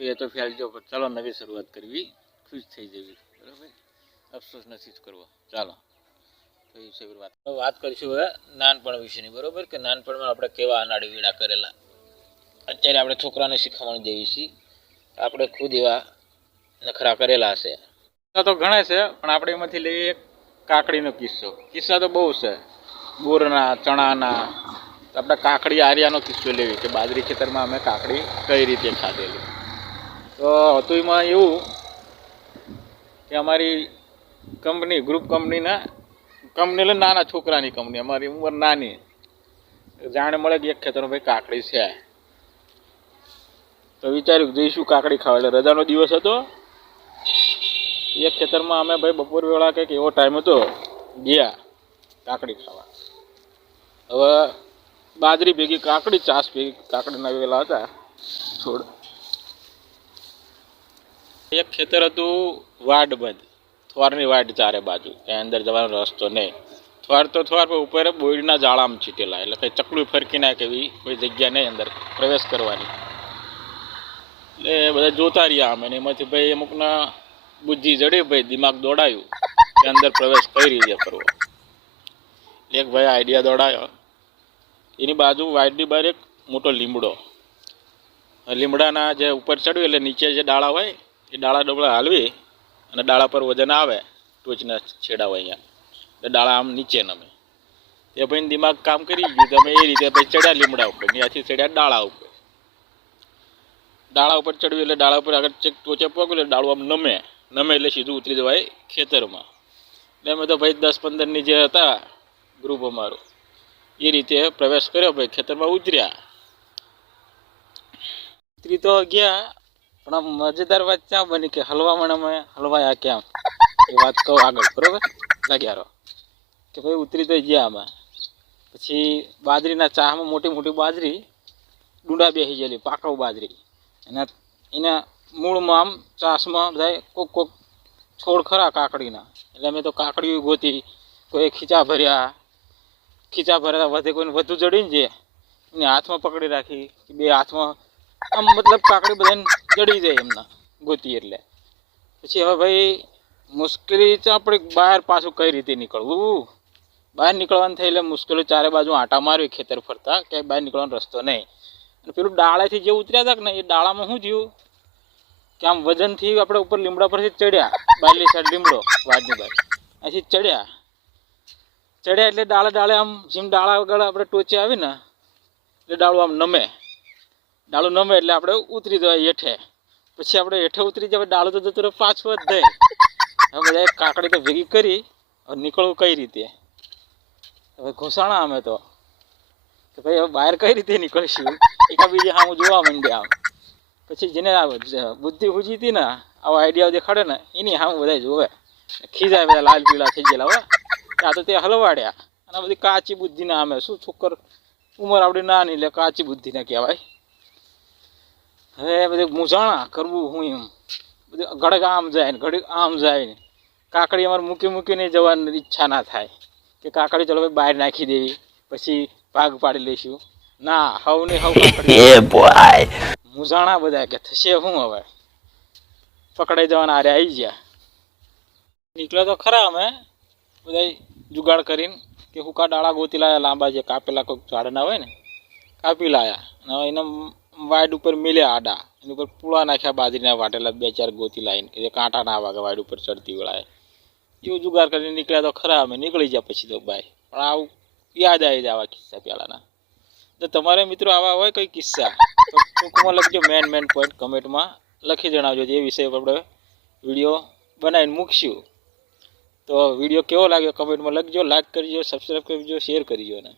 એ તો ફેલજો જો ચાલો નવી શરૂઆત કરવી. ખુશ થઈ જવી. બરાબર? અફસોસ નથી જ કરવો. ચાલો. તો એ વિષય વાત વાત કરીશું હવે નાનપણ વિશેની, બરાબર? કે નાનપણમાં આપણે કેવા અનાડી વીડા કરેલા? અત્યારે આપણે છોકરાને શીખવાડી દેવી છીએ આપણે ખુદ એવા નખરા કરેલા હશે. કિસ્સા તો ઘણા છે, પણ આપણે એમાંથી લઈએ એક કાકડીનો કિસ્સો. કિસ્સા તો બહુ છે. બોરના ચણાના, આપણે કાકડી આર્યાનો કિસ્સો લેવી કે બાજરી ખેતરમાં અમે કાકડી કઈ રીતે ખાધેલી? તો હતું એવું કે અમારી કંપની, ગ્રુપ કંપનીના, કંપની એટલે નાના છોકરાની કંપની. અમારી ઉંમર નાની. જાણે મળે કે એક ખેતરમાં ભાઈ કાકડી છે. તો વિચાર્યું જઈશું કાકડી ખાવા? એટલે રજાનો દિવસ હતો. એક ખેતરમાં અમે ભાઈ બપોર વેળા કંઈક એવો ટાઈમ હતો, ગયા કાકડી ખાવા. હવે બાજરી ભેગી કાકડી ચાસ ભેગી કાકડીના વેલા હતા. છોડ એક ખેતર હતું વાડ બંધ. થોરની વાડ ચારે બાજુ. ત્યાં અંદર જવાનો રસ્તો નહીં. થોર તો થોર પર ઉપર બોયડીના જાળામાં છીટેલા એટલે કંઈ ચકડું ફરકી નાખે એવી કોઈ જગ્યા નહીં અંદર પ્રવેશ કરવાની. એટલે બધા જોતા રહ્યા અમે ને એમાંથી ભાઈ અમુકના બુદ્ધિ જડી ભાઈ, દિમાગ દોડાયું. કે અંદર પ્રવેશ કઈ રીતે કરવો? એટલે એક ભાઈ આઈડિયા દોડાયો. એની બાજુ વાઇડની બહાર એક મોટો લીમડો. લીમડાના જે ઉપર ચડ્યું, એટલે નીચે જે ડાળા હોય એ ડાળા ડબળા હાલવી અને ડાળા પર વજન આવે ટોચના છેડા હોય અહીંયા. એટલે ડાળા આમ નીચે નમે. તે ભાઈ દિમાગ કામ કરી ગયું તમે એ રીતે પછી ચડ્યા લીમડા ઉપર. ત્યાંથી ચડ્યા ડાળા ઉપર. ડાળા ઉપર ચડવી એટલે ડાળા ઉપર આગળ ચેક ટોચે પગ એટલે ડાળું આમ નમે. નમે એટલે સીધું ઉતરી જવાય ખેતરમાં. એટલે અમે તો ભાઈ દસ પંદરની જે હતા ગ્રુપ અમારું, એ રીતે પ્રવેશ કર્યો ભાઈ ખેતરમાં ઉતર્યા. ઉતરી તો ગયા પણ આમ મજેદાર વાત ક્યાં બની કે હલવામણ અમે, હલવાયા ક્યાં એ વાત કહું આગળ, બરોબર? લાગ્યા રહો. કે ભાઈ ઉતરી તો ગયા અમે. પછી બાજરીના ચામાં મોટી મોટી બાજરી, ડુંડા બેસી ગયેલી પાકવ બાજરી. એના એના મૂળમાં આમ ચાસમાં બધા કોક કોક છોડ ખરા કાકડીના. એટલે અમે તો કાકડીઓ ગોતી, કોઈ ખીચા ભર્યા. ખીચા ભર્યા વધે કોઈને વધુ જડીને જે, એને હાથમાં પકડી રાખી બે હાથમાં, આમ મતલબ કાકડી બધાને જડી જાય એમના ગોતી એટલે. પછી હવે ભાઈ મુશ્કેલી તો આપણે બહાર પાછું કઈ રીતે નીકળવું? બહાર નીકળવાનું થાય એટલે મુશ્કેલી ચારે બાજુ આંટા મારવી ખેતર ફરતા ક્યાંય બહાર નીકળવાનો રસ્તો નહીં. અને પેલું ડાળાથી જે ઉતર્યા હતા ને એ ડાળામાં શું થયું? કે આમ વજનથી આપણે ઉપર લીમડા પરથી ચડ્યા. બારલી સાઈડ લીમડો, વાજની બાર અહીંથી ચડ્યા. ચડ્યા એટલે ડાળે ડાળે આમ જેમ ડાળા આગળ આપણે ટોચે આવી ને એટલે ડાળું આમ નમે. ડાળું નમે એટલે આપણે ઉતરી જવાય હેઠે. પછી આપણે હેઠે ઉતરી જવાય, ડાળું તો જતું પાછું જ દે બધા કાકડી તો ભેગી કરી હવે નીકળવું કઈ રીતે? હવે ઘોસાણા અમે તો. કે ભાઈ હવે બહાર કઈ રીતે નીકળશું? એકાબીજા સામું જોવા માંડ્યા આમ. પછી જેને બુદ્ધિ હુજી હતી ને, આવા આઈડિયાઓ દેખાડે ને, એની સામે બધા જોવે. ખીજાય બધા લાલ પીળા થઈ ગયેલા હવે આ તો તે હલવાડ્યા. અને બધી કાચી બુદ્ધિના અમે શું છોકર, ઉંમર આપણી નાની એટલે કાચી બુદ્ધિને કહેવાય. હવે બધું મૂંઝાણા કરવું હું એમ. બધું ઘડક આમ જાય ને ઘડીક આમ જાય ને. કાકડી અમારે મૂકી મૂકીને જવાની ઈચ્છા ના થાય કે કાકડી ચલો ભાઈ બહાર નાખી દેવી પછી ભાગ પાડી લઈશું. ના હવ ને હવ કાકડી. મૂંઝાણા બધા કે થશે શું હવે? પકડાઈ જવાના આરે આવી ગયા. નીકળ્યો તો ખરા અમે બધા જુગાડ કરીને કે હુકા ડાળા ગોતી લાયા લાંબા જે કાપેલા કોઈ ઝાડના હોય ને કાપી લાયા. અને એને વાડ ઉપર મિલ્યા આડા એની ઉપર પૂળા નાખ્યા બાજરીના વાટેલા બે ચાર ગોતી લાવીને કે જે કાંટા ના વાગે વાડ ઉપર ચડતી વેળાએ એવું જુગાડ કરીને નીકળ્યા તો ખરા અમે નીકળી ગયા પછી તો ભાઈ પણ આવું યાદ આવી જાય આવા કિસ્સા પહેલાંના તો તમારે મિત્રો આવા હોય કોઈ કિસ્સા તો ટૂંકમાં લખજો મેન મેન પોઈન્ટ કમેન્ટમાં લખી જણાવજો જે વિષય પર આપણે વીડિયો બનાવીને મૂકશું તો વીડિયો કેવો લાગ્યો કમેન્ટમાં લખજો લાઈક કરજો સબસ્ક્રાઈબ કરજો શેર કરજો ને